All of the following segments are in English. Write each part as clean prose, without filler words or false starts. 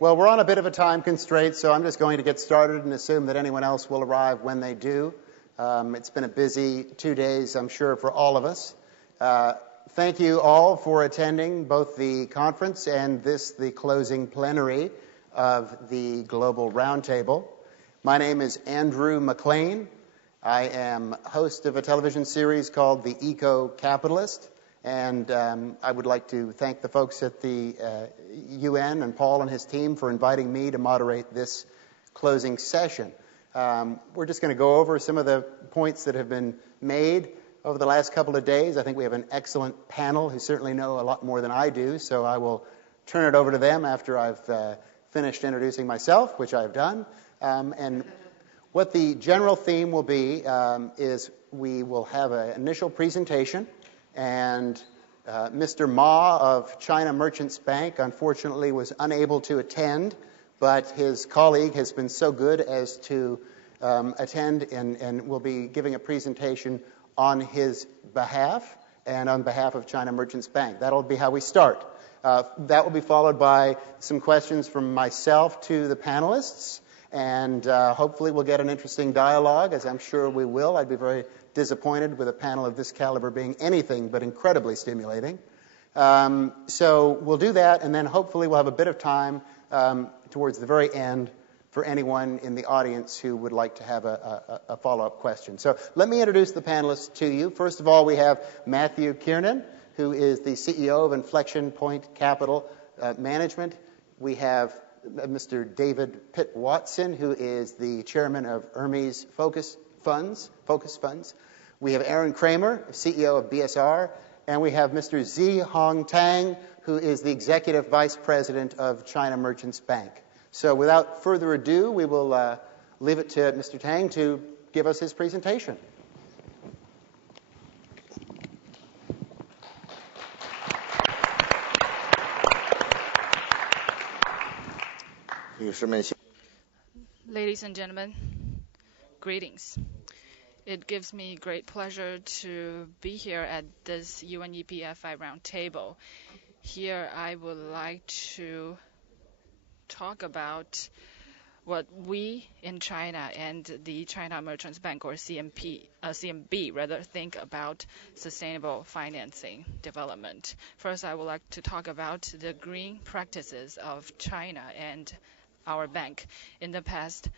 Well, we're on a bit of a time constraint, so I'm just going to get started and assume that anyone else will arrive when they do. It's been a busy 2 days, I'm sure, for all of us. Thank you all for attending both the conference and the closing plenary of the Global Roundtable. My name is Andrew McLean. I am host of a television series called The Eco-Capitalist, and I would like to thank the folks at the UN and Paul and his team for inviting me to moderate this closing session. We're just going to go over some of the points that have been made over the last couple of days. I think we have an excellent panel who certainly know a lot more than I do, so I will turn it over to them after I've finished introducing myself, which I've done. And what the general theme will be is we will have an initial presentation, and Mr. Ma of China Merchants Bank unfortunately was unable to attend, but his colleague has been so good as to attend and will be giving a presentation on his behalf and on behalf of China Merchants Bank. That'll be how we start. That will be followed by some questions from myself to the panelists, and hopefully we'll get an interesting dialogue, as I'm sure we will. I'd be very disappointed with a panel of this caliber being anything but incredibly stimulating. So we'll do that, and then hopefully we'll have a bit of time towards the very end for anyone in the audience who would like to have a follow-up question. So let me introduce the panelists to you. First of all, we have Matthew Kiernan, who is the CEO of Inflection Point Capital Management. We have Mr. David Pitt Watson, who is the chairman of Hermes Focus Funds. We have Aaron Kramer, CEO of BSR, and we have Mr. Zhihong Tang, who is the executive vice president of China Merchants Bank. So without further ado, we will leave it to Mr. Tang to give us his presentation. Ladies and gentlemen, greetings. It gives me great pleasure to be here at this UNEP FI Roundtable. Here I would like to talk about what we in China and the China Merchants Bank, or CMB, rather, think about sustainable financing development. First, I would like to talk about the green practices of China and our bank. In the past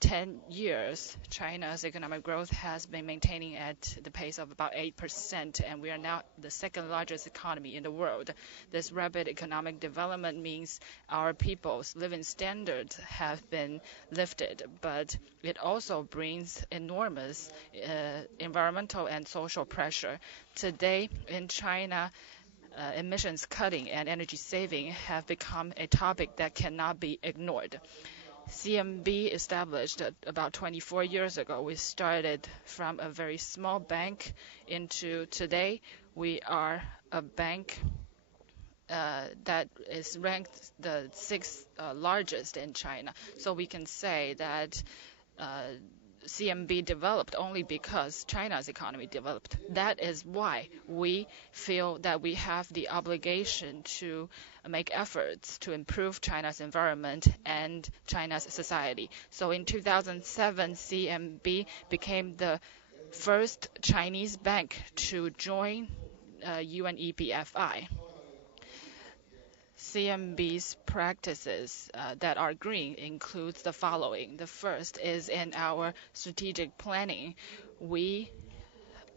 10 years, China's economic growth has been maintaining at the pace of about 8%, and we are now the second largest economy in the world. This rapid economic development means our people's living standards have been lifted, but it also brings enormous environmental and social pressure. Today in China, emissions cutting and energy saving have become a topic that cannot be ignored. CMB established about 24 years ago. We started from a very small bank into today. We are a bank that is ranked the sixth largest in China. So we can say that CMB developed only because China's economy developed. That is why we feel that we have the obligation to make efforts to improve China's environment and China's society. So in 2007, CMB became the first Chinese bank to join UNEP FI. CMB's practices that are green includes the following. The first is in our strategic planning. We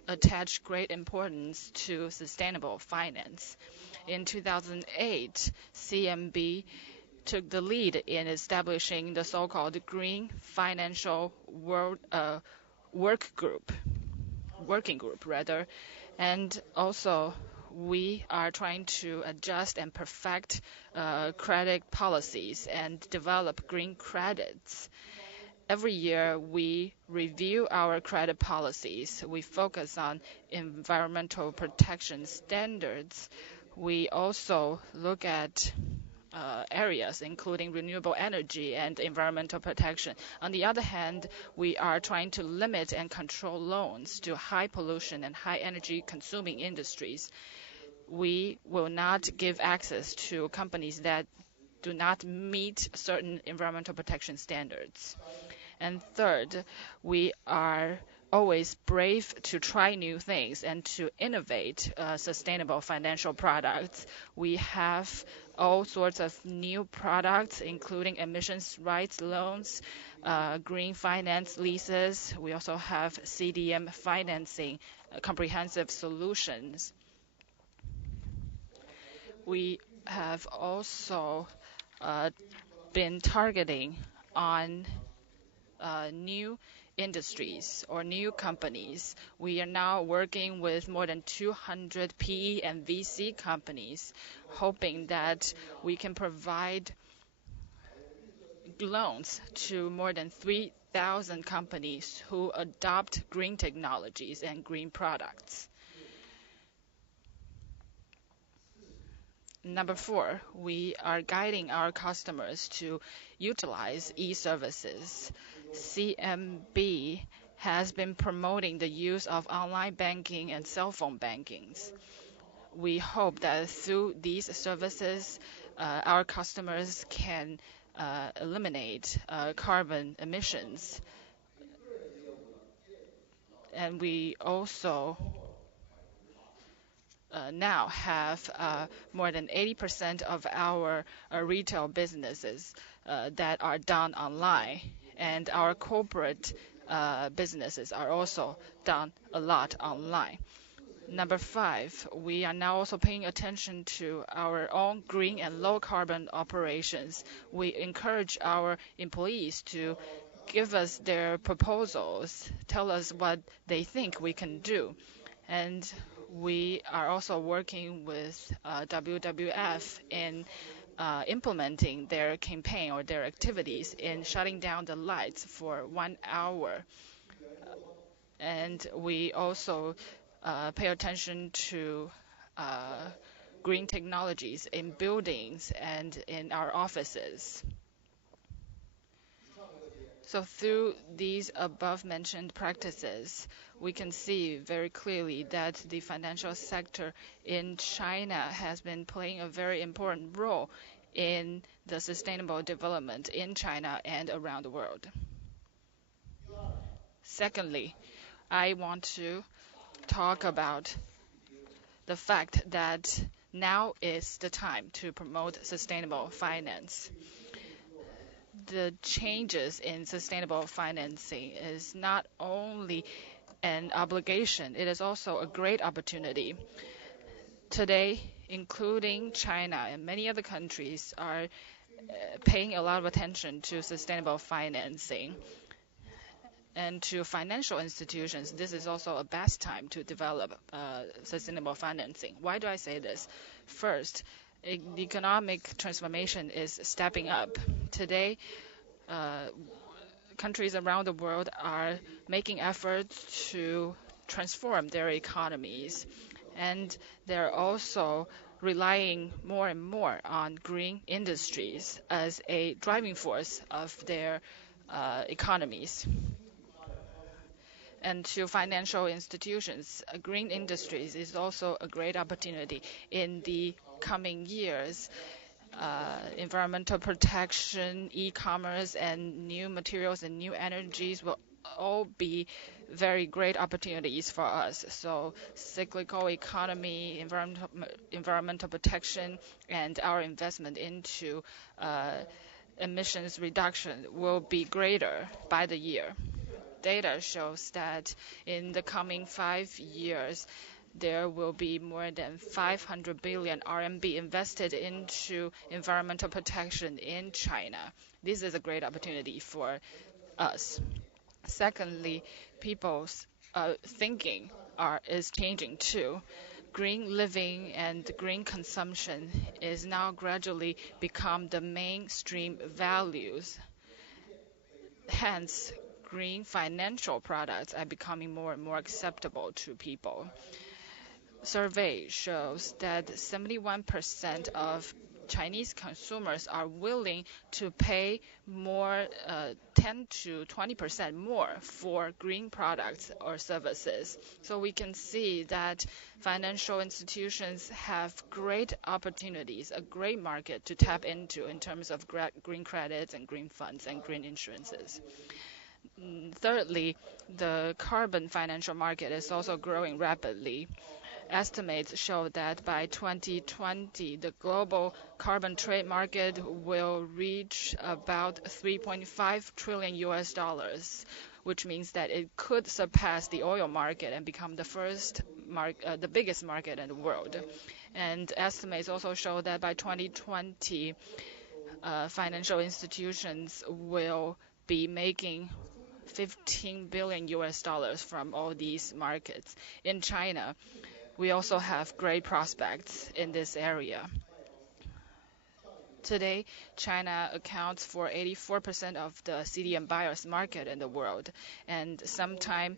attach great importance to sustainable finance. In 2008, CMB took the lead in establishing the so-called Green Financial Working Group, and also we are trying to adjust and perfect credit policies and develop green credits. Every year, we review our credit policies. We focus on environmental protection standards. We also look at areas, including renewable energy and environmental protection. On the other hand, we are trying to limit and control loans to high pollution and high energy consuming industries. We will not give access to companies that do not meet certain environmental protection standards. And third, we are always brave to try new things and to innovate sustainable financial products. We have all sorts of new products, including emissions rights loans, green finance leases. We also have CDM financing, comprehensive solutions. We have also been targeting on new industries or new companies. We are now working with more than 200 PE and VC companies, hoping that we can provide loans to more than 3,000 companies who adopt green technologies and green products. Number 4, we are guiding our customers to utilize e-services. CMB has been promoting the use of online banking and cell phone bankings. We hope that through these services, our customers can eliminate carbon emissions. And we also now have more than 80% of our retail businesses that are done online, and our corporate businesses are also done a lot online. Number 5, we are now also paying attention to our own green and low carbon operations. We encourage our employees to give us their proposals, tell us what they think we can do. And we are also working with WWF in implementing their campaign or their activities in shutting down the lights for 1 hour. And we also pay attention to green technologies in buildings and in our offices. So through these above-mentioned practices, we can see very clearly that the financial sector in China has been playing a very important role in the sustainable development in China and around the world. Secondly, I want to talk about the fact that now is the time to promote sustainable finance. The changes in sustainable financing is not only an obligation, it is also a great opportunity. Today, including China and many other countries, are paying a lot of attention to sustainable financing. And to financial institutions, this is also a best time to develop sustainable financing. Why do I say this? First, economic transformation is stepping up. Today, countries around the world are making efforts to transform their economies, and they're also relying more and more on green industries as a driving force of their economies. And to financial institutions, green industries is also a great opportunity. In the coming years, environmental protection, e-commerce, and new materials and new energies will all be very great opportunities for us. So cyclical economy, environmental protection, and our investment into emissions reduction will be greater by the year. Data shows that in the coming 5 years, there will be more than 500 billion RMB invested into environmental protection in China. This is a great opportunity for us. Secondly, people's thinking is changing too. Green living and green consumption is now gradually become the mainstream values. Hence, green financial products are becoming more and more acceptable to people. Survey shows that 71% of Chinese consumers are willing to pay more, 10 to 20% more for green products or services. So we can see that financial institutions have great opportunities, a great market to tap into in terms of green credits and green funds and green insurances. Thirdly, the carbon financial market is also growing rapidly. Estimates show that by 2020, the global carbon trade market will reach about 3.5 trillion US dollars, which means that it could surpass the oil market and become the biggest market in the world. And estimates also show that by 2020, financial institutions will be making 15 billion US dollars from all these markets. In China, we also have great prospects in this area. Today, China accounts for 84% of the CDM buyers market in the world. And sometime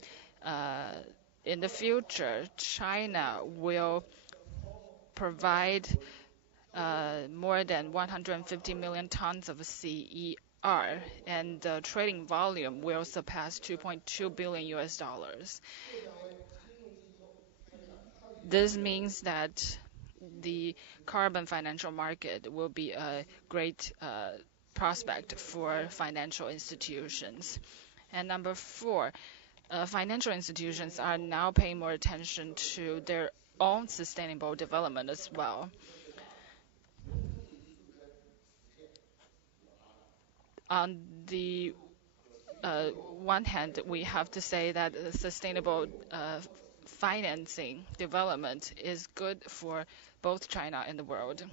in the future, China will provide more than 150 million tons of CER, and the trading volume will surpass 2.2 billion US dollars. This means that the carbon financial market will be a great prospect for financial institutions. And number 4, financial institutions are now paying more attention to their own sustainable development as well. On the one hand, we have to say that sustainable financing development is good for both China and the world.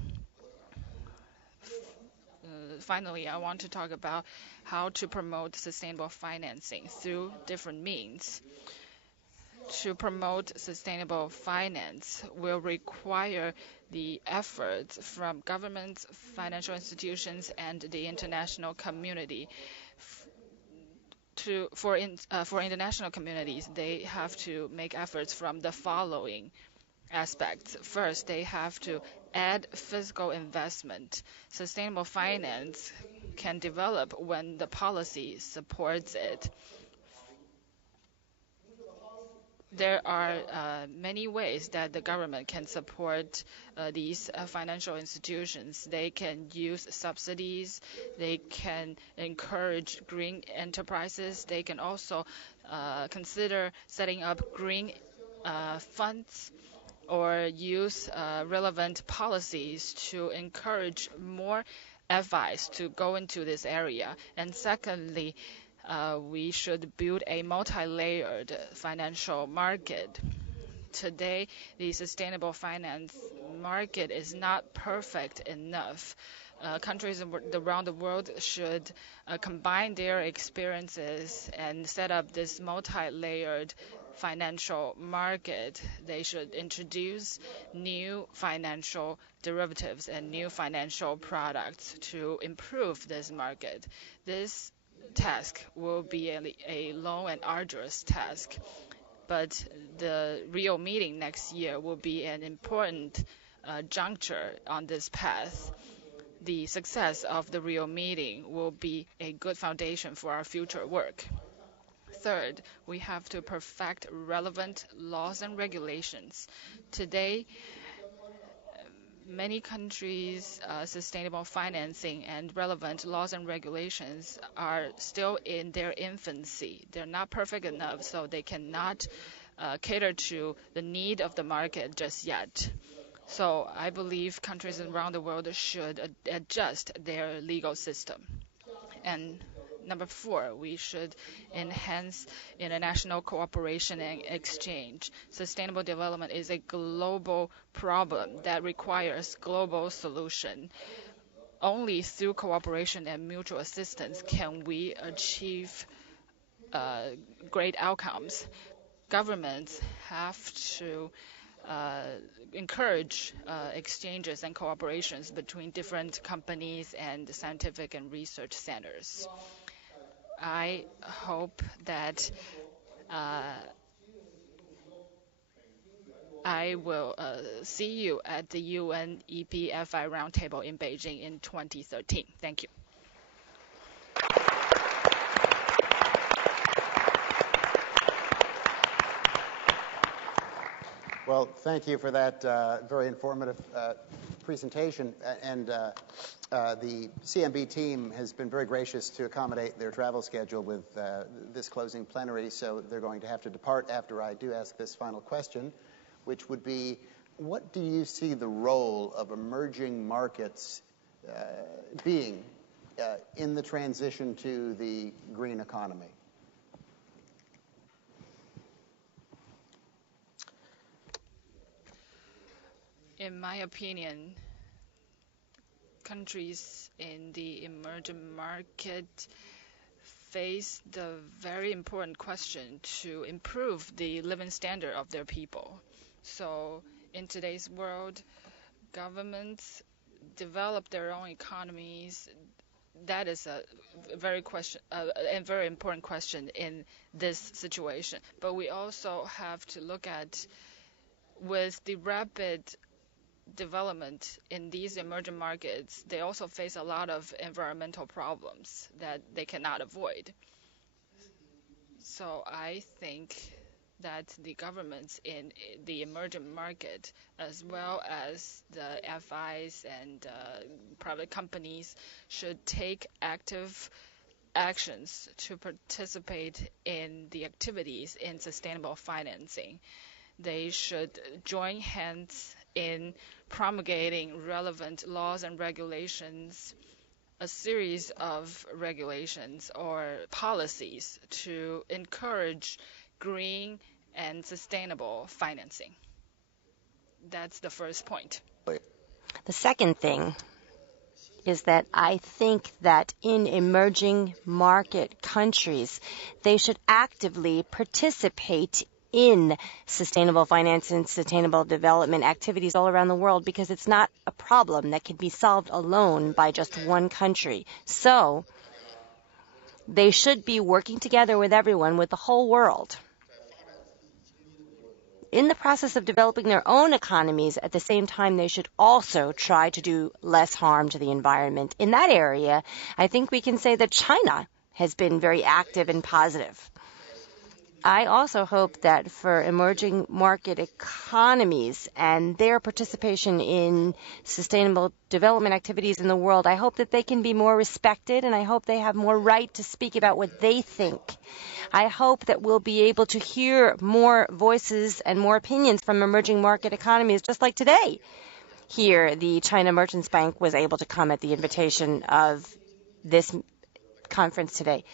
Finally, I want to talk about how to promote sustainable financing through different means. To promote sustainable finance will require the efforts from governments, financial institutions, and the international community. For international communities, they have to make efforts from the following aspects. First, they have to add physical investment. Sustainable finance can develop when the policy supports it. There are many ways that the government can support these financial institutions. They can use subsidies. They can encourage green enterprises. They can also consider setting up green funds or use relevant policies to encourage more FIs to go into this area. And secondly, we should build a multi-layered financial market. Today, the sustainable finance market is not perfect enough. Countries around the world should combine their experiences and set up this multi-layered financial market. They should introduce new financial derivatives and new financial products to improve this market. This task will be a long and arduous task, but the Rio meeting next year will be an important juncture on this path. The success of the Rio meeting will be a good foundation for our future work. Third, we have to perfect relevant laws and regulations. Today, many countries' sustainable financing and relevant laws and regulations are still in their infancy. They're not perfect enough, so they cannot cater to the need of the market just yet. So I believe countries around the world should adjust their legal system. And number 4, we should enhance international cooperation and exchange. Sustainable development is a global problem that requires global solution. Only through cooperation and mutual assistance can we achieve great outcomes. Governments have to encourage exchanges and cooperations between different companies and scientific and research centers. I hope that I will see you at the UNEP FI Roundtable in Beijing in 2013. Thank you. Well, thank you for that very informative presentation. And the CMB team has been very gracious to accommodate their travel schedule with this closing plenary, so they're going to have to depart after I do ask this final question, which would be, what do you see the role of emerging markets being in the transition to the green economy? In my opinion, countries in the emerging market face the very important question to improve the living standard of their people. So in today's world, governments develop their own economies. That is a very important question in this situation. But we also have to look at, with the rapid development in these emerging markets, they also face a lot of environmental problems that they cannot avoid. So I think that the governments in the emerging market, as well as the FIs and private companies, should take active actions to participate in the activities in sustainable financing. They should join hands in promulgating relevant laws and regulations, a series of regulations or policies to encourage green and sustainable financing. That's the first point. The second thing is that I think that in emerging market countries, they should actively participate in sustainable finance and sustainable development activities all around the world, because it's not a problem that can be solved alone by just one country. So they should be working together with everyone, with the whole world, in the process of developing their own economies. At the same time, they should also try to do less harm to the environment. In that area, I think we can say that China has been very active and positive. I also hope that for emerging market economies and their participation in sustainable development activities in the world, I hope that they can be more respected, and I hope they have more right to speak about what they think. I hope that we'll be able to hear more voices and more opinions from emerging market economies, just like today. Here, the China Merchants Bank was able to come at the invitation of this conference today.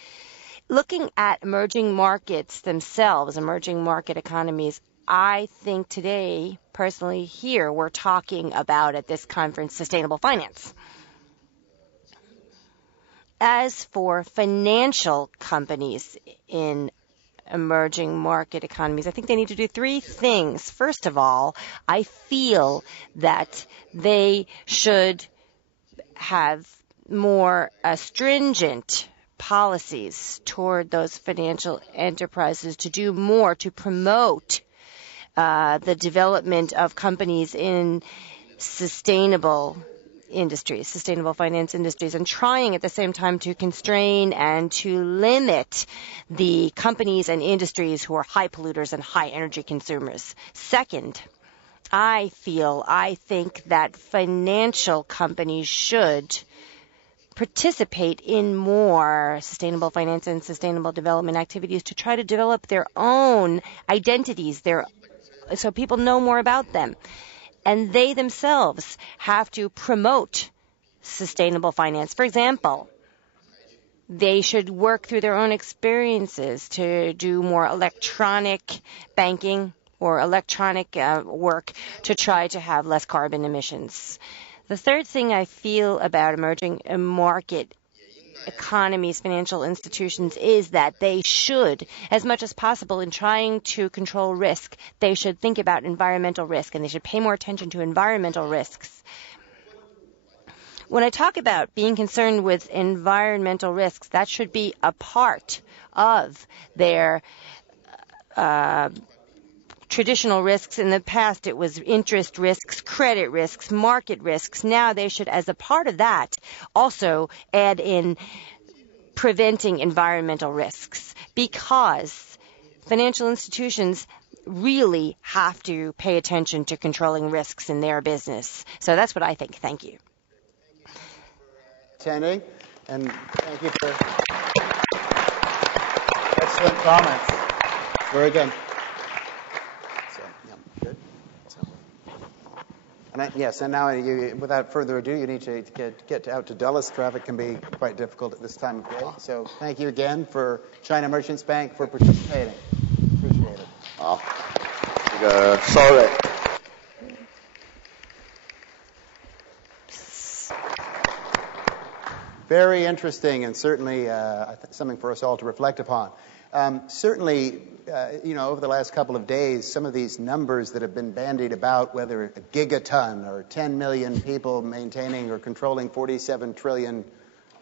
Looking at emerging markets themselves, emerging market economies, I think today, personally here, we're talking about at this conference sustainable finance. As for financial companies in emerging market economies, I think they need to do three things. First of all, I feel that they should have more stringent policies toward those financial enterprises to do more to promote the development of companies in sustainable industries, sustainable finance industries, and trying at the same time to constrain and to limit the companies and industries who are high polluters and high energy consumers. Second, I think that financial companies should participate in more sustainable finance and sustainable development activities to try to develop their own identities, so people know more about them. And they themselves have to promote sustainable finance. For example, they should work through their own experiences to do more electronic banking or electronic work to try to have less carbon emissions. The third thing I feel about emerging market economies, financial institutions, is that they should, as much as possible in trying to control risk, they should think about environmental risk, and they should pay more attention to environmental risks. When I talk about being concerned with environmental risks, that should be a part of their traditional risks. In the past, it was interest risks, credit risks, market risks. Now they should, as a part of that, also add in preventing environmental risks, because financial institutions really have to pay attention to controlling risks in their business. So that's what I think. Thank you. Attending, and thank you for excellent comments. Very good. So, yeah, good. So, and now without further ado, you need to get out to Dulles. Traffic can be quite difficult at this time of day. So thank you again for China Merchants Bank for participating. Appreciate it. 好，这个 sorry。 Very interesting, and certainly something for us all to reflect upon. Certainly, over the last couple of days, some of these numbers that have been bandied about, whether a gigaton or 10 million people maintaining or controlling $47 trillion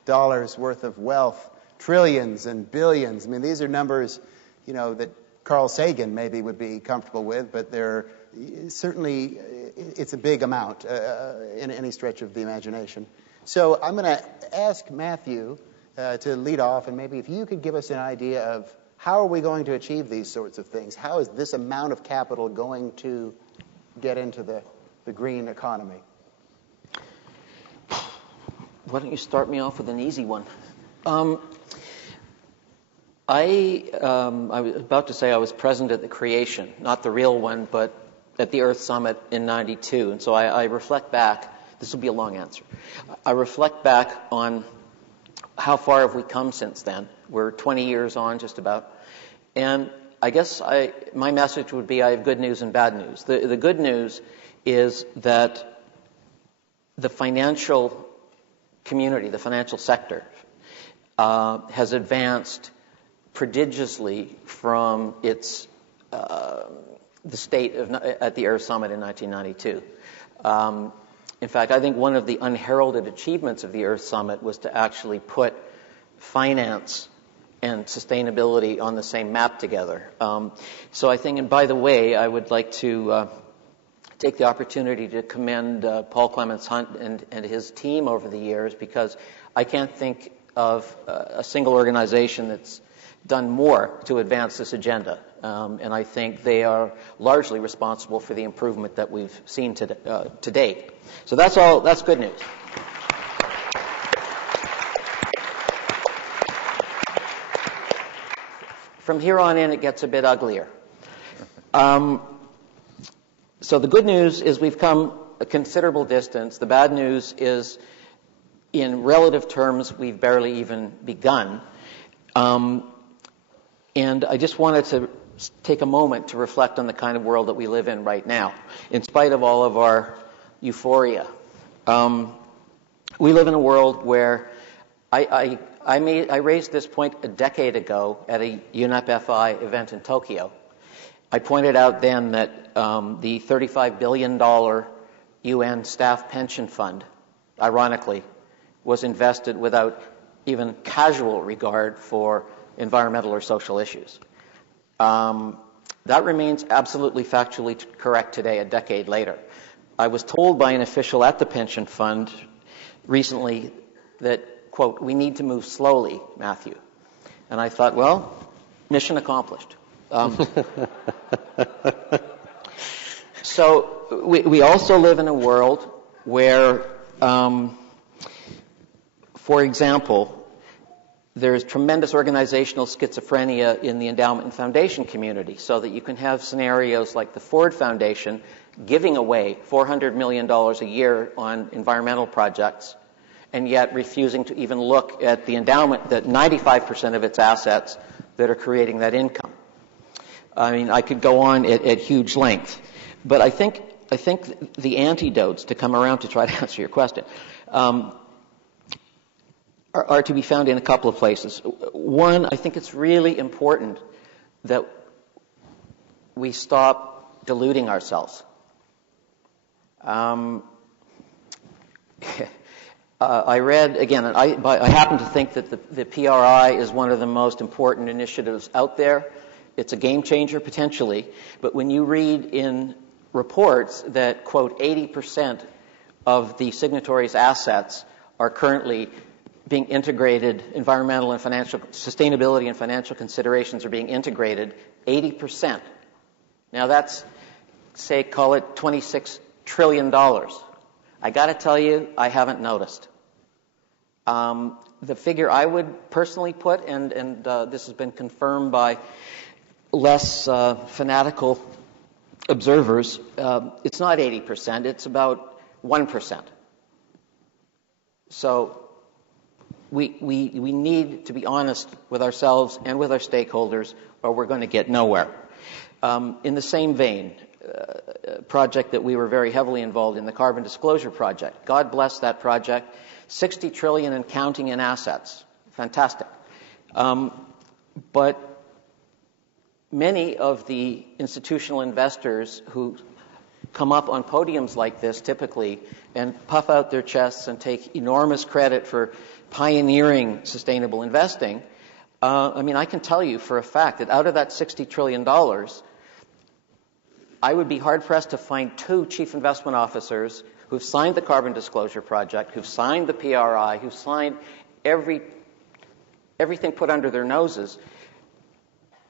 worth of wealth, trillions and billions. I mean, these are numbers, that Carl Sagan maybe would be comfortable with, but they're certainly, it's a big amount in any stretch of the imagination. So I'm going to ask Matthew to lead off, and maybe if you could give us an idea of how are we going to achieve these sorts of things? How is this amount of capital going to get into the green economy? Why don't you start me off with an easy one? I was about to say I was present at the creation, not the real one, but at the Earth Summit in '92. And so I reflect back. This will be a long answer. I reflect back on how far have we come since then. We're 20 years on, just about. And I guess my message would be I have good news and bad news. The good news is that the financial community, the financial sector, has advanced prodigiously from its the state at the Earth Summit in 1992. In fact, I think one of the unheralded achievements of the Earth Summit was to actually put finance and sustainability on the same map together. So I think, and by the way, I would like to take the opportunity to commend Paul Clements Hunt and his team over the years, because I can't think of a single organization that's done more to advance this agenda. And I think they are largely responsible for the improvement that we've seen to date. So that's good news. From here on in, it gets a bit uglier. So the good news is we've come a considerable distance. The bad news is, in relative terms, we've barely even begun. And I just wanted to take a moment to reflect on the kind of world that we live in right now, in spite of all of our euphoria. We live in a world where I raised this point a decade ago at a UNEP FI event in Tokyo. I pointed out then that the $35 billion UN staff pension fund, ironically, was invested without even casual regard for environmental or social issues. That remains absolutely factually correct today, a decade later. I was told by an official at the pension fund recently that, quote, "We need to move slowly, Matthew." And I thought, well, mission accomplished. So we also live in a world where, for example, there's tremendous organizational schizophrenia in the endowment and foundation community, so that you can have scenarios like the Ford Foundation giving away $400 million a year on environmental projects, and yet refusing to even look at the endowment, that 95% of its assets that are creating that income. I mean, I could go on at huge length. But I think the antidotes, to come around to try to answer your question, are to be found in a couple of places. One, I think it's really important that we stop deluding ourselves. I read, again, I happen to think that the PRI is one of the most important initiatives out there. It's a game changer potentially, but when you read in reports that, quote, 80% of the signatories' assets are currently being integrated, environmental and financial, sustainability and financial considerations are being integrated, 80%. Now that's, say, call it $26 trillion. I got to tell you, I haven't noticed. The figure I would personally put, and this has been confirmed by less fanatical observers, it's not 80%, it's about 1%. So we need to be honest with ourselves and with our stakeholders, or we're going to get nowhere. In the same vein, a project that we were very heavily involved in, the Carbon Disclosure Project. God bless that project. 60 trillion and counting in assets. Fantastic. But many of the institutional investors who come up on podiums like this typically and puff out their chests and take enormous credit for pioneering sustainable investing, I can tell you for a fact that out of that $60 trillion, I would be hard-pressed to find 2 chief investment officers who've signed the Carbon Disclosure Project, who've signed the PRI, who've signed everything put under their noses.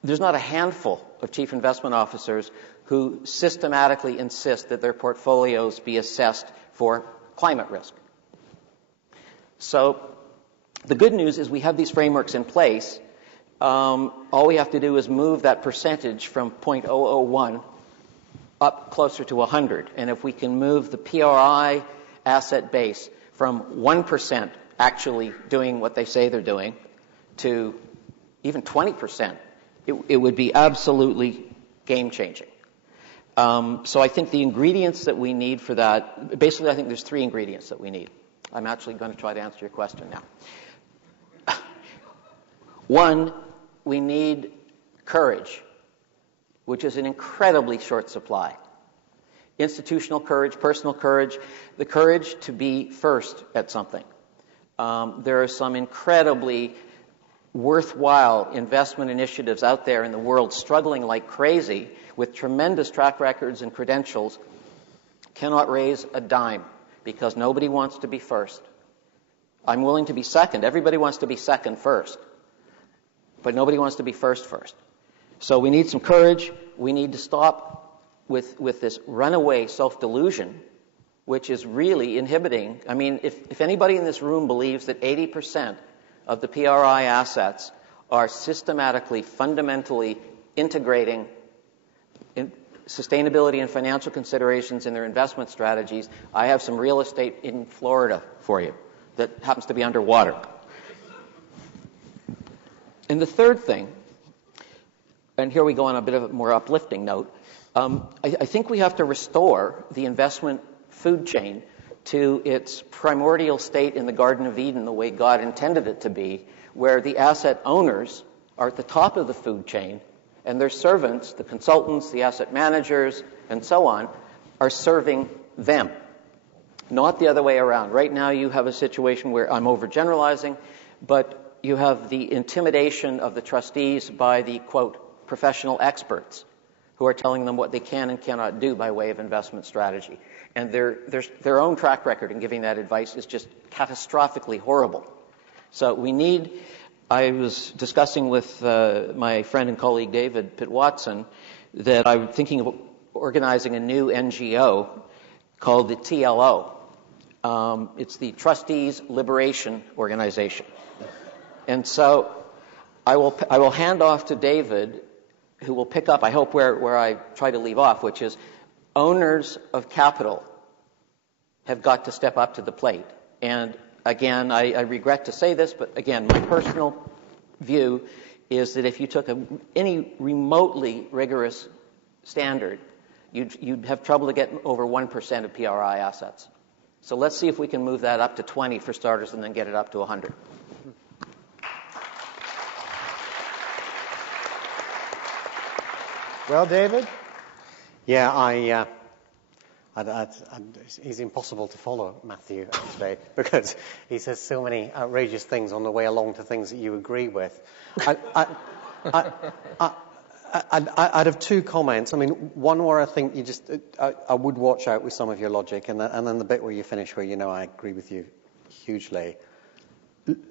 There's not a handful of chief investment officers who systematically insist that their portfolios be assessed for climate risk. So the good news is we have these frameworks in place. All we have to do is move that percentage from 0.001 up closer to 100. And if we can move the PRI asset base from 1% actually doing what they say they're doing to even 20%, it would be absolutely game-changing. So I think the ingredients that we need for that, basically I think there's 3 ingredients that we need. I'm actually going to try to answer your question now. 1, we need courage, which is an incredibly short supply. Institutional courage, personal courage, the courage to be first at something. There are some incredibly worthwhile investment initiatives out there in the world struggling like crazy with tremendous track records and credentials, cannot raise a dime because nobody wants to be first. I'm willing to be second. Everybody wants to be second first, but nobody wants to be first. So we need some courage. We need to stop with this runaway self-delusion, which is really inhibiting. I mean, if anybody in this room believes that 80% of the PRI assets are systematically, fundamentally integrating in sustainability and financial considerations in their investment strategies, I have some real estate in Florida for you that happens to be underwater. And the third thing, and here we go on a bit of a more uplifting note, I think we have to restore the investment food chain to its primordial state in the Garden of Eden, the way God intended it to be, where the asset owners are at the top of the food chain, and their servants, the consultants, the asset managers, and so on, are serving them, not the other way around. Right now you have a situation where I'm overgeneralizing, but you have the intimidation of the trustees by the, quote, professional experts who are telling them what they can and cannot do by way of investment strategy. And their own track record in giving that advice is just catastrophically horrible. So I was discussing with my friend and colleague David Pitt-Watson that I'm thinking of organizing a new NGO called the TLO. It's the Trustees Liberation Organization. And so I will hand off to David, who will pick up, I hope, where I try to leave off, which is owners of capital have got to step up to the plate. And again, I regret to say this, but again, my personal view is that if you took any remotely rigorous standard, you'd have trouble to get over 1% of PRI assets. So let's see if we can move that up to 20 for starters and then get it up to 100. Well, David? Yeah, it's impossible to follow Matthew today because he says so many outrageous things on the way along to things that you agree with. I'd have two comments. I mean, one where I think I would watch out with some of your logic, and then the bit where you finish where I agree with you hugely.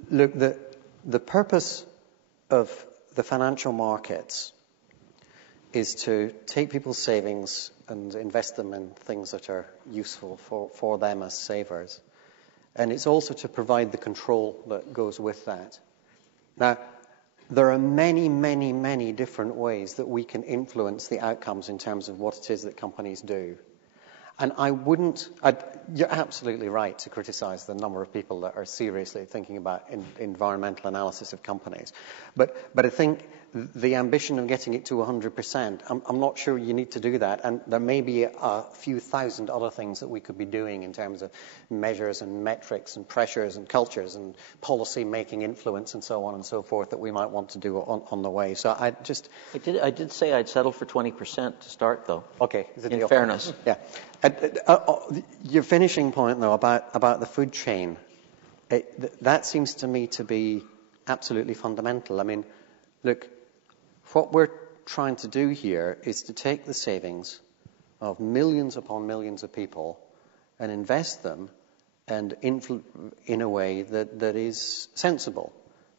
Look, the purpose of the financial markets is to take people's savings and invest them in things that are useful for them as savers. And it's also to provide the control that goes with that. Now, there are many, many, many different ways that we can influence the outcomes in terms of what it is that companies do. And you're absolutely right to criticize the number of people that are seriously thinking about environmental analysis of companies. But I think the ambition of getting it to 100%, I'm not sure you need to do that. And there may be a few thousand other things that we could be doing in terms of measures and metrics and pressures and cultures and policy making influence and so on and so forth that we might want to do on the way. So I did say I'd settle for 20% to start, though. Okay. In fairness. Yeah. Your finishing point, though, about the food chain, that seems to me to be absolutely fundamental. I mean, look, what we're trying to do here is to take the savings of millions upon millions of people and invest them and in a way that is sensible.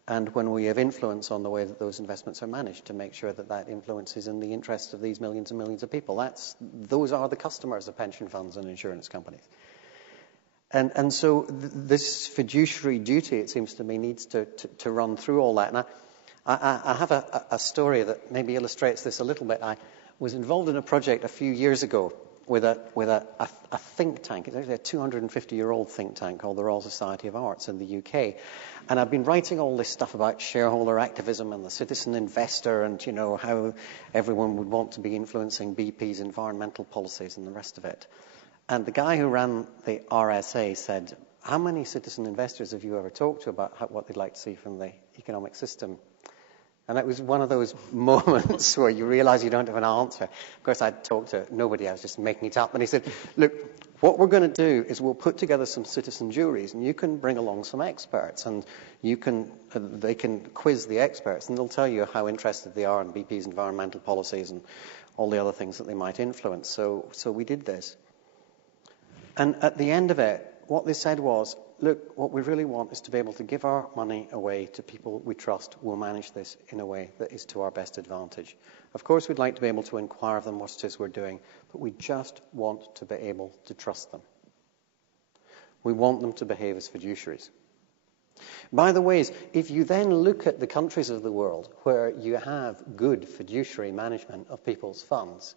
And when we have influence on the way that those investments are managed, to make sure that influence is in the interest of these millions and millions of people. Those are the customers of pension funds and insurance companies. And so this fiduciary duty, it seems to me, needs to run through all that. And I have a story that maybe illustrates this a little bit. I was involved in a project a few years ago with a think tank. It's actually a 250-year-old think tank called the Royal Society of Arts in the UK. And I've been writing all this stuff about shareholder activism and the citizen investor and, how everyone would want to be influencing BP's environmental policies and the rest of it. And the guy who ran the RSA said, how many citizen investors have you ever talked to about what they'd like to see from the economic system? And it was one of those moments where you realize you don't have an answer. Of course, I'd talked to nobody. I was just making it up. And he said, look, what we're going to do is we'll put together some citizen juries, and you can bring along some experts, and they can quiz the experts, and they'll tell you how interested they are in BP's environmental policies and all the other things that they might influence. So we did this. And at the end of it, what they said was, look, what we really want is to be able to give our money away to people we trust will manage this in a way that is to our best advantage. Of course, we'd like to be able to inquire of them what it is we're doing, but we just want to be able to trust them. We want them to behave as fiduciaries. By the way, if you then look at the countries of the world where you have good fiduciary management of people's funds,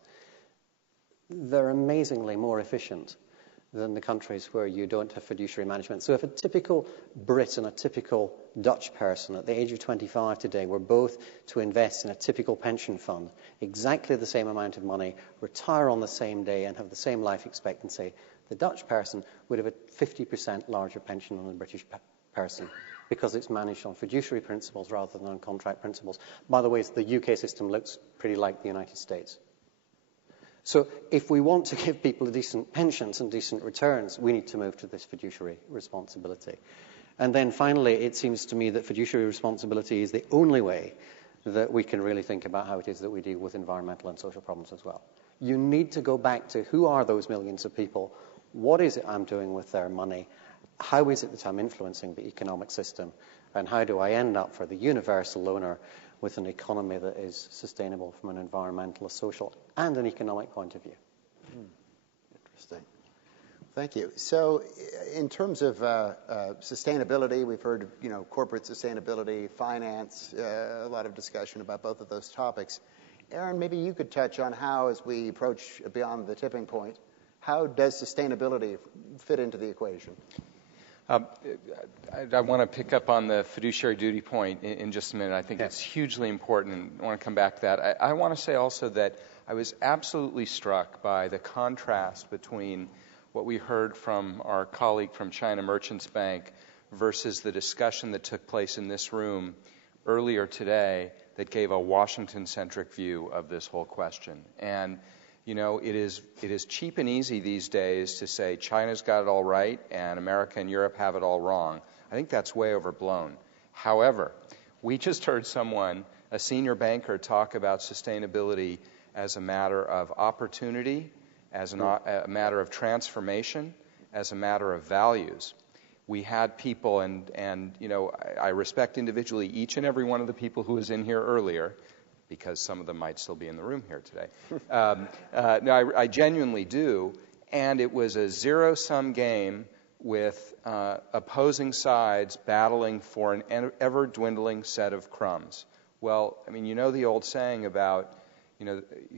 they're amazingly more efficient than the countries where you don't have fiduciary management. So if a typical Brit and a typical Dutch person at the age of 25 today were both to invest in a typical pension fund, exactly the same amount of money, retire on the same day and have the same life expectancy, the Dutch person would have a 50% larger pension than the British person because it's managed on fiduciary principles rather than on contract principles. By the way, the UK system looks pretty like the United States. So if we want to give people decent pensions and decent returns, we need to move to this fiduciary responsibility. And then finally, it seems to me that fiduciary responsibility is the only way that we can really think about how it is that we deal with environmental and social problems as well. You need to go back to who are those millions of people? What is it I'm doing with their money? How is it that I'm influencing the economic system? And how do I end up for the universal owner with an economy that is sustainable from an environmental, a social, and an economic point of view? Interesting. Thank you. So in terms of sustainability, we've heard, corporate sustainability, finance, a lot of discussion about both of those topics. Aaron, maybe you could touch on how, as we approach beyond the tipping point, how does sustainability fit into the equation? I want to pick up on the fiduciary duty point in just a minute. I think it's hugely important. I want to come back to that. I want to say also that I was absolutely struck by the contrast between what we heard from our colleague from China Merchants Bank versus the discussion that took place in this room earlier today that gave a Washington-centric view of this whole question. And it is cheap and easy these days to say China's got it all right and America and Europe have it all wrong. I think that's way overblown. However, we just heard someone a senior banker talk about sustainability as a matter of opportunity, as a matter of transformation, as a matter of values. We had people, and I respect individually each and every one of the people who was in here earlier, because some of them might still be in the room here today. No, I genuinely do. And it was a zero-sum game with opposing sides battling for an ever-dwindling set of crumbs. Well, I mean, you know the old saying about,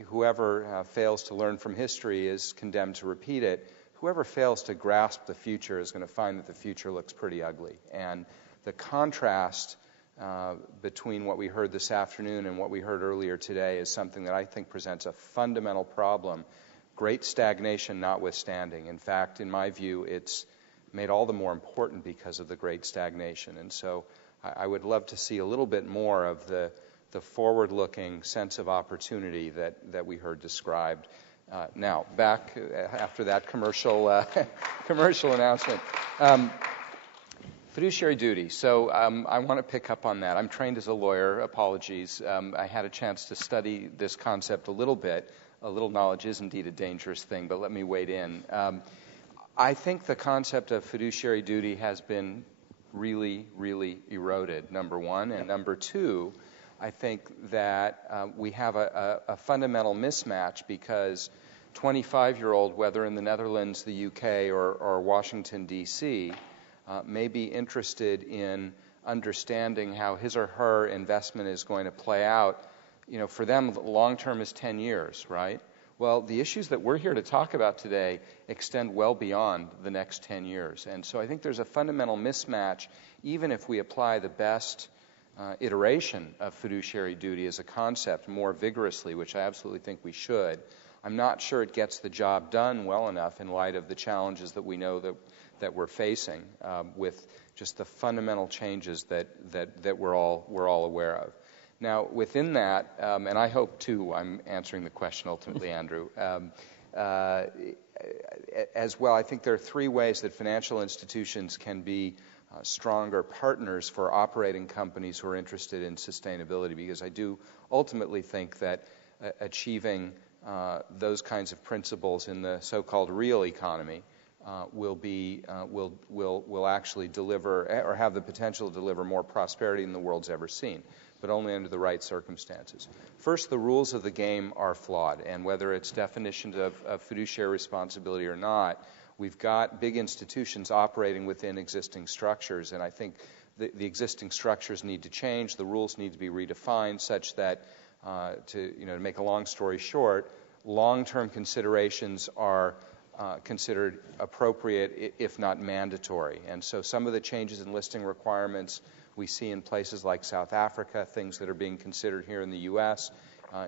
whoever fails to learn from history is condemned to repeat it. Whoever fails to grasp the future is going to find that the future looks pretty ugly. And the contrast between what we heard this afternoon and what we heard earlier today is something that I think presents a fundamental problem, great stagnation notwithstanding. In fact, in my view, it's made all the more important because of the great stagnation. And so I would love to see a little bit more of the forward-looking sense of opportunity that we heard described. Now, back after that commercial announcement. Fiduciary duty. So I want to pick up on that. I'm trained as a lawyer. Apologies. I had a chance to study this concept a little bit. A little knowledge is indeed a dangerous thing, but let me wade in. I think the concept of fiduciary duty has been really, really eroded, number one. And number two, I think that we have a fundamental mismatch because 25-year-old, whether in the Netherlands, the UK, or Washington, D.C., may be interested in understanding how his or her investment is going to play out. For them, long term is 10 years, right? Well, the issues that we're here to talk about today extend well beyond the next 10 years. And so I think there's a fundamental mismatch, even if we apply the best iteration of fiduciary duty as a concept more vigorously, which I absolutely think we should. I'm not sure it gets the job done well enough in light of the challenges that we know that we're facing with just the fundamental changes that we're all aware of. Now, within that, and I hope, too, I'm answering the question ultimately, Andrew, as well, I think there are three ways that financial institutions can be stronger partners for operating companies who are interested in sustainability, because I do ultimately think that achieving those kinds of principles in the so-called real economy will actually deliver or have the potential to deliver more prosperity than the world's ever seen, but only under the right circumstances. First, the rules of the game are flawed, and whether it's definitions of fiduciary responsibility or not, we've got big institutions operating within existing structures, and I think the existing structures need to change. The rules need to be redefined such that, to make a long story short, long-term considerations are considered appropriate, if not mandatory. And so some of the changes in listing requirements we see in places like South Africa, things that are being considered here in the U.S.,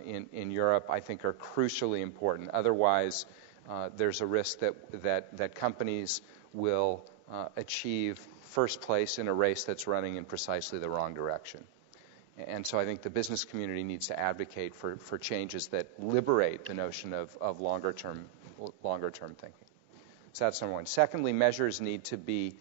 in Europe, I think are crucially important. Otherwise, there's a risk that companies will achieve first place in a race that's running in precisely the wrong direction. And so I think the business community needs to advocate for changes that liberate the notion of longer-term thinking. So that's number one. Secondly, measures need to be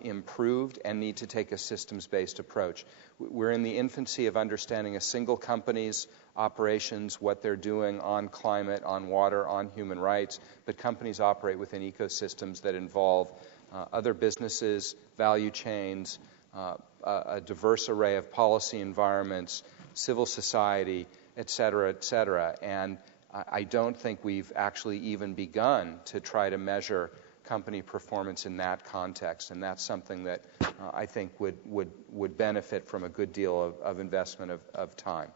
improved and need to take a systems-based approach. We're in the infancy of understanding a single company's operations, what they're doing on climate, on water, on human rights, but companies operate within ecosystems that involve other businesses, value chains, a diverse array of policy environments, civil society, et cetera, and I don't think we've actually even begun to try to measure company performance in that context, and that's something that I think would benefit from a good deal of investment of time.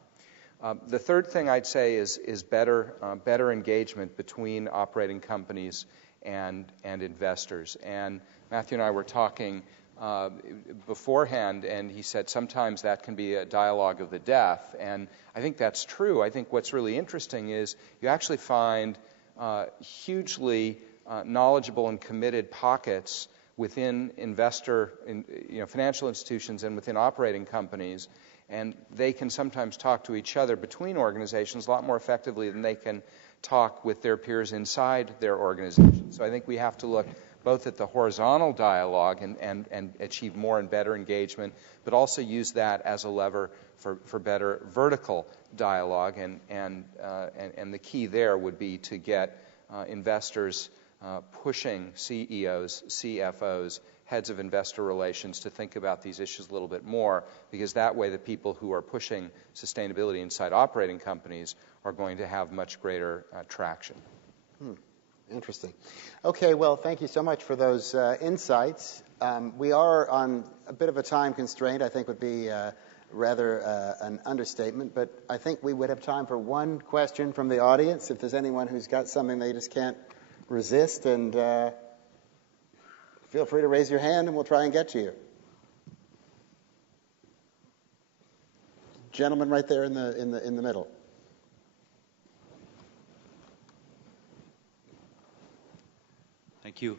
The third thing I'd say is better engagement between operating companies and investors. And Matthew and I were talking beforehand, and he said sometimes that can be a dialogue of the deaf, and I think that's true. I think what's really interesting is you actually find hugely knowledgeable and committed pockets within financial institutions and within operating companies, and they can sometimes talk to each other between organizations a lot more effectively than they can talk with their peers inside their organizations. So I think we have to look both at the horizontal dialogue and achieve more and better engagement, but also use that as a lever for better vertical dialogue. And the key there would be to get investors pushing CEOs, CFOs, heads of investor relations to think about these issues a little bit more, because that way the people who are pushing sustainability inside operating companies are going to have much greater traction. Interesting. Okay, well, thank you so much for those insights. We are on a bit of a time constraint, I think would be rather an understatement, but I think we would have time for one question from the audience, if there's anyone who's got something they just can't resist, and feel free to raise your hand and we'll try and get to you. Gentleman right there in the middle. Thank you.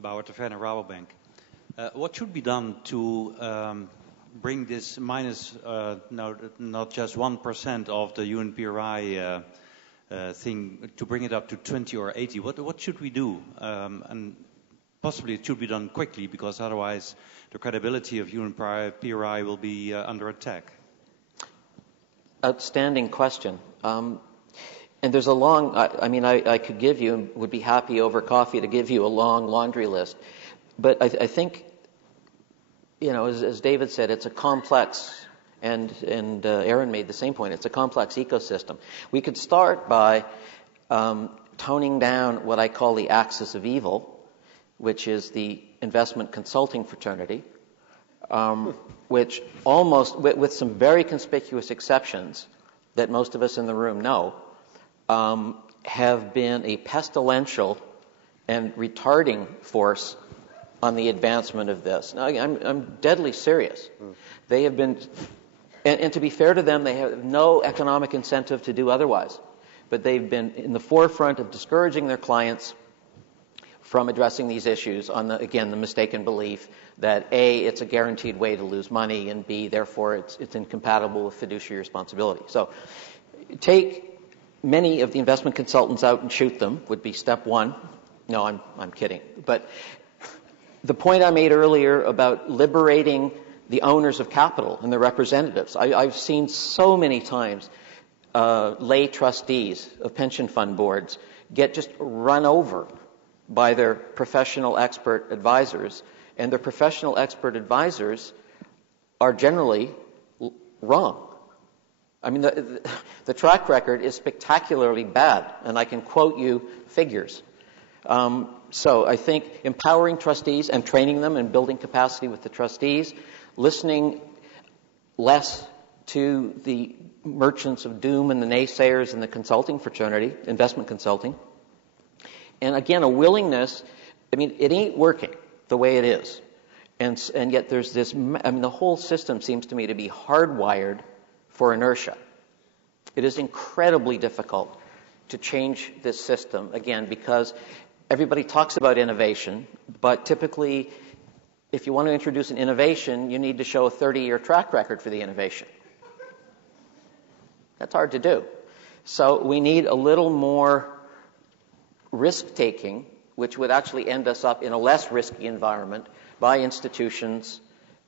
Bauer Taverna, Rabobank. What should be done to bring this minus, not just 1% of the UNPRI thing, to bring it up to 20 or 80? What should we do? And possibly it should be done quickly, because otherwise the credibility of UNPRI will be under attack. Outstanding question. And there's a long, I could give you, and would be happy over coffee to give you a long laundry list. But I think, as David said, it's a complex, and Aaron made the same point, it's a complex ecosystem. We could start by toning down what I call the axis of evil, which is the investment consulting fraternity, which almost, with some very conspicuous exceptions that most of us in the room know, have been a pestilential and retarding force on the advancement of this. Now, I'm deadly serious. They have been, and to be fair to them, they have no economic incentive to do otherwise. But they've been in the forefront of discouraging their clients from addressing these issues on, the mistaken belief that A, it's a guaranteed way to lose money, and B, therefore it's incompatible with fiduciary responsibility. So take many of the investment consultants out and shoot them would be step one. No, I'm kidding. But the point I made earlier about liberating the owners of capital and their representatives, I've seen so many times lay trustees of pension fund boards get just run over by their professional expert advisors, and their professional expert advisors are generally wrong. I mean, the track record is spectacularly bad, and I can quote you figures. So I think empowering trustees and training them and building capacity with the trustees, listening less to the merchants of doom and the naysayers in the consulting fraternity, investment consulting, and again, a willingness. It ain't working the way it is, and yet there's this. The whole system seems to me to be hardwired for inertia. It is incredibly difficult to change this system, again, because everybody talks about innovation, but typically, if you want to introduce an innovation, you need to show a 30-year track record for the innovation. That's hard to do. So we need a little more risk-taking, which would actually end us up in a less risky environment by institutions,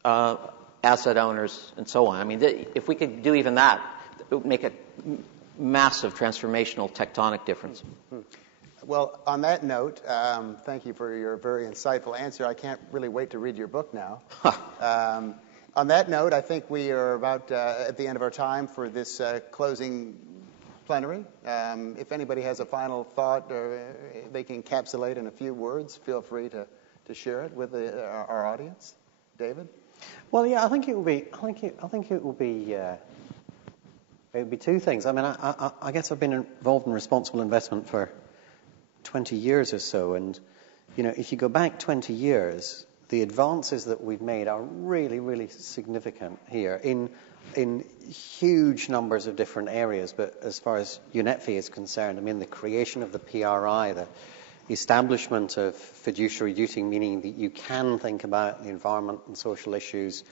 asset owners, and so on. If we could do even that, it would make a massive transformational tectonic difference. Well, on that note, thank you for your very insightful answer. I can't really wait to read your book now. On that note, I think we are about at the end of our time for this closing plenary. If anybody has a final thought, or they can encapsulate in a few words, feel free to share it with our audience. David? Well, yeah, I think it will be two things. I guess I've been involved in responsible investment for 20 years or so, and if you go back 20 years, the advances that we've made are really, really significant here in huge numbers of different areas. But as far as UNEP FI is concerned, the creation of the PRI, the establishment of fiduciary duty, meaning that you can think about the environment and social issues,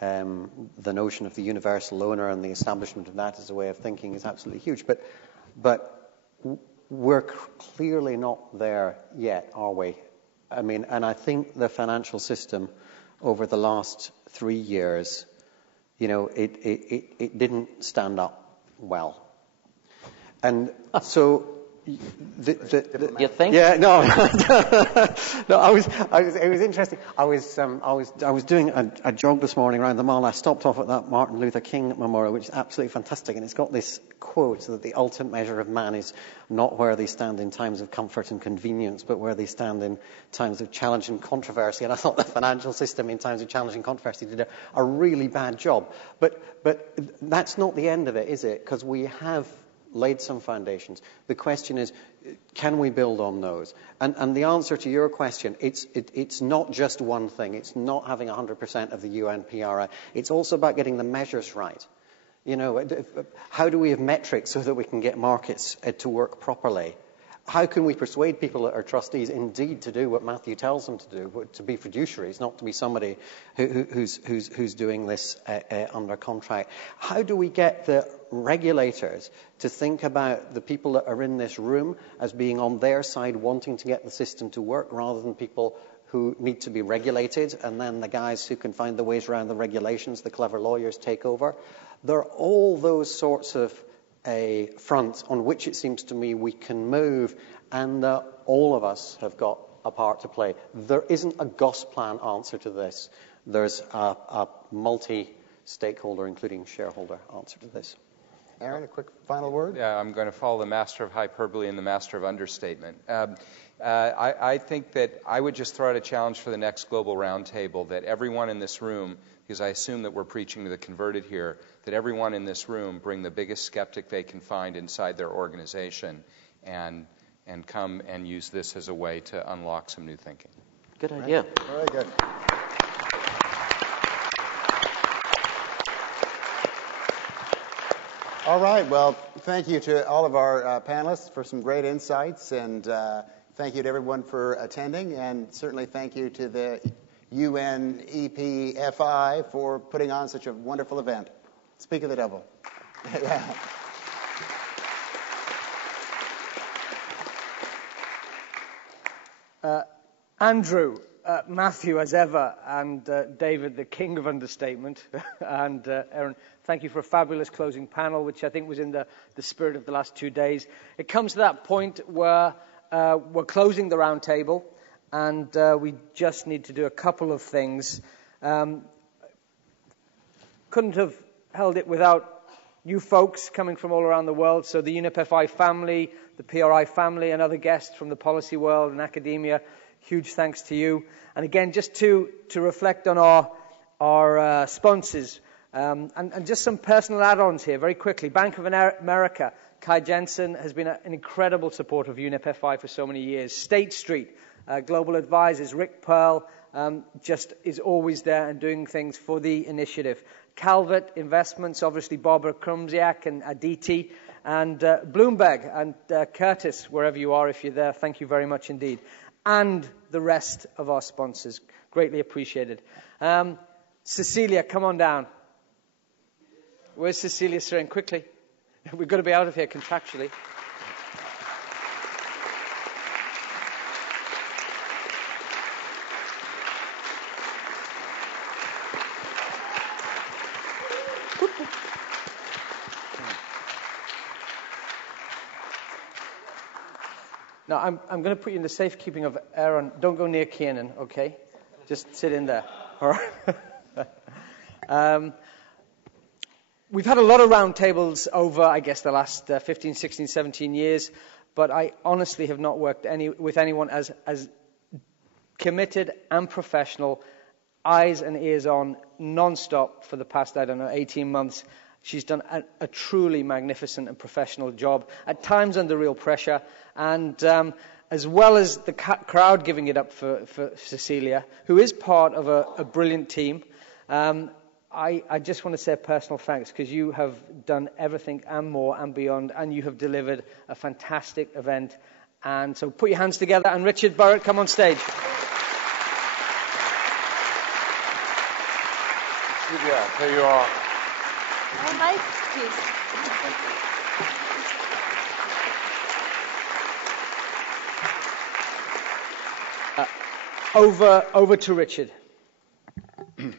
the notion of the universal owner and the establishment of that as a way of thinking is absolutely huge. But we're clearly not there yet, are we? I mean, and I think the financial system over the last 3 years, you know, it didn't stand up well. And so you think? Yeah, no, no. It was interesting. I was doing a jog this morning around the mall. I stopped off at that Martin Luther King memorial, which is absolutely fantastic, and it's got this quote that the ultimate measure of man is not where they stand in times of comfort and convenience, but where they stand in times of challenge and controversy. And I thought the financial system in times of challenge and controversy did a really bad job. But that's not the end of it, is it? Because we have laid some foundations. The question is, can we build on those? And the answer to your question, it's not just one thing. It's not having 100% of the UN PRI. It's also about getting the measures right. You know, how do we have metrics so that we can get markets to work properly? How can we persuade people that are trustees indeed to do what Matthew tells them to do, to be fiduciaries, not to be somebody who's doing this under contract? How do we get the regulators to think about the people that are in this room as being on their side, wanting to get the system to work, rather than people who need to be regulated, and then the guys who can find the ways around the regulations, the clever lawyers, take over? There are all those sorts of a front on which it seems to me we can move, and all of us have got a part to play. There isn't a Gosplan answer to this. There's a multi-stakeholder, including shareholder, answer to this. Aaron, a quick final word? Yeah, I'm going to follow the master of hyperbole and the master of understatement. I think that I would just throw out a challenge for the next global roundtable, that everyone in this room, because I assume that we're preaching to the converted here, that everyone in this room bring the biggest skeptic they can find inside their organization and come and use this as a way to unlock some new thinking. Good idea. Very good. All right. Well, thank you to all of our panelists for some great insights, and thank you to everyone for attending, and certainly thank you to the UNEP FI for putting on such a wonderful event. Speak of the devil. Andrew, Matthew, as ever, and David, the king of understatement, and Aaron, thank you for a fabulous closing panel, which I think was in the spirit of the last 2 days. It comes to that point where we're closing the round table, and we just need to do a couple of things. Couldn't have held it without you folks coming from all around the world. So the UNEP FI family, the PRI family, and other guests from the policy world and academia, huge thanks to you. And again, just to reflect on our sponsors, and just some personal add-ons here very quickly. Bank of America, Kai Jensen, has been an incredible supporter of UNEP FI for so many years. State Street, Global Advisors, Rick Pearl, just is always there and doing things for the initiative. Calvert Investments, obviously Barbara Krumziak and Aditi, and Bloomberg and Curtis, wherever you are, if you're there, thank you very much indeed. And the rest of our sponsors, greatly appreciated. Cecilia, come on down. Where's Cecilia Serene? Quickly. We've got to be out of here contractually. Now, I'm going to put you in the safekeeping of Aaron. Don't go near Kiernan, okay? Just sit in there, all right? We've had a lot of roundtables over, I guess, the last 15, 16, 17 years, but I honestly have not worked with anyone as committed and professional, eyes and ears on, non-stop for the past, 18 months. She's done a truly magnificent and professional job, at times under real pressure, and as well as the crowd giving it up for Cecilia, who is part of a brilliant team. I just want to say a personal thanks, because you have done everything and more and beyond, and you have delivered a fantastic event. And so put your hands together, and Richard Burrett, come on stage. Yeah, there you are. Oh, Mike, please. Over to Richard. I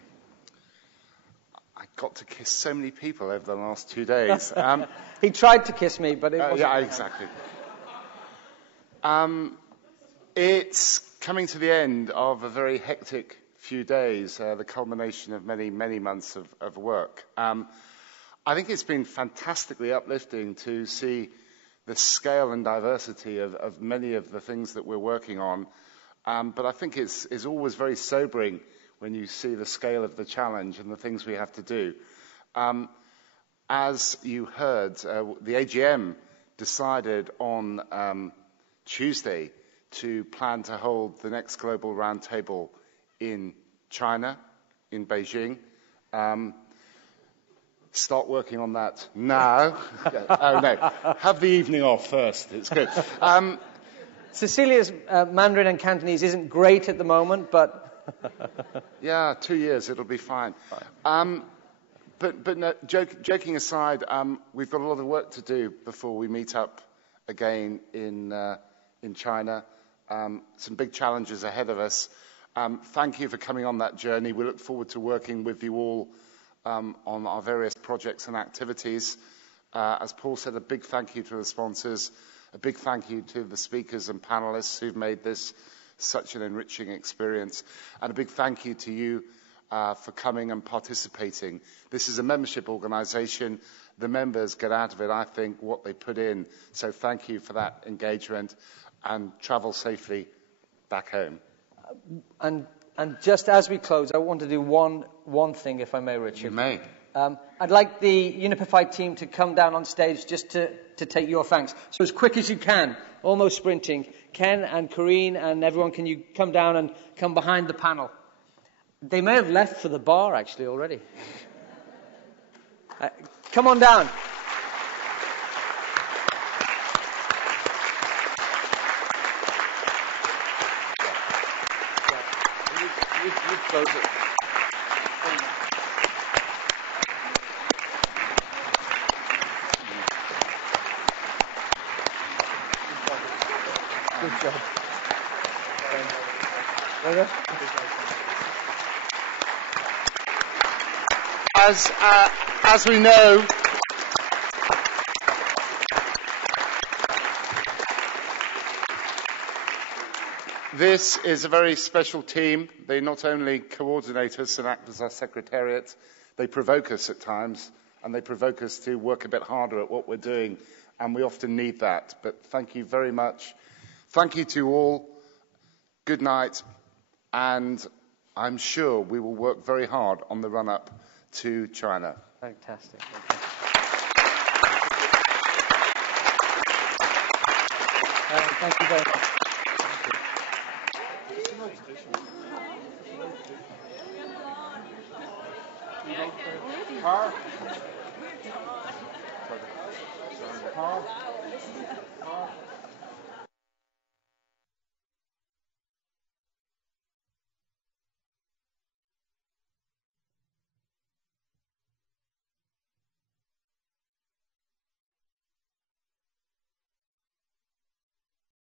got to kiss so many people over the last 2 days. He tried to kiss me, but it wasn't. Yeah, exactly. It's coming to the end of a very hectic few days, the culmination of many, many months of work. I think it's been fantastically uplifting to see the scale and diversity of many of the things that we're working on. But I think it's always very sobering when you see the scale of the challenge and the things we have to do. As you heard, the AGM decided on Tuesday to plan to hold the next Global Roundtable in China, in Beijing. Start working on that now. Oh, no. Have the evening off first. It's good. Cecilia's Mandarin and Cantonese isn't great at the moment, but... Yeah, 2 years, it'll be fine. But no, joking aside, we've got a lot of work to do before we meet up again in China. Some big challenges ahead of us. Thank you for coming on that journey. We look forward to working with you all on our various projects and activities. As Paul said, a big thank you to the sponsors, a big thank you to the speakers and panelists who've made this such an enriching experience, and a big thank you to you for coming and participating. This is a membership organisation. The members get out of it, I think, what they put in. So thank you for that engagement, and travel safely back home. And just as we close, I want to do one thing, if I may, Richard. You may. I'd like the UNEP FI team to come down on stage just to take your thanks. So as quick as you can, almost sprinting. Ken and Corrine and everyone, can you come down and come behind the panel? They may have left for the bar, actually, already. Come on down. You close it. Good job. As we know, this is a very special team. They not only coordinate us and act as our secretariat, they provoke us at times, and they provoke us to work a bit harder at what we're doing, and we often need that. But thank you very much. Thank you to all. Good night, and I'm sure we will work very hard on the run-up to China. Fantastic. Thank you very much. Car?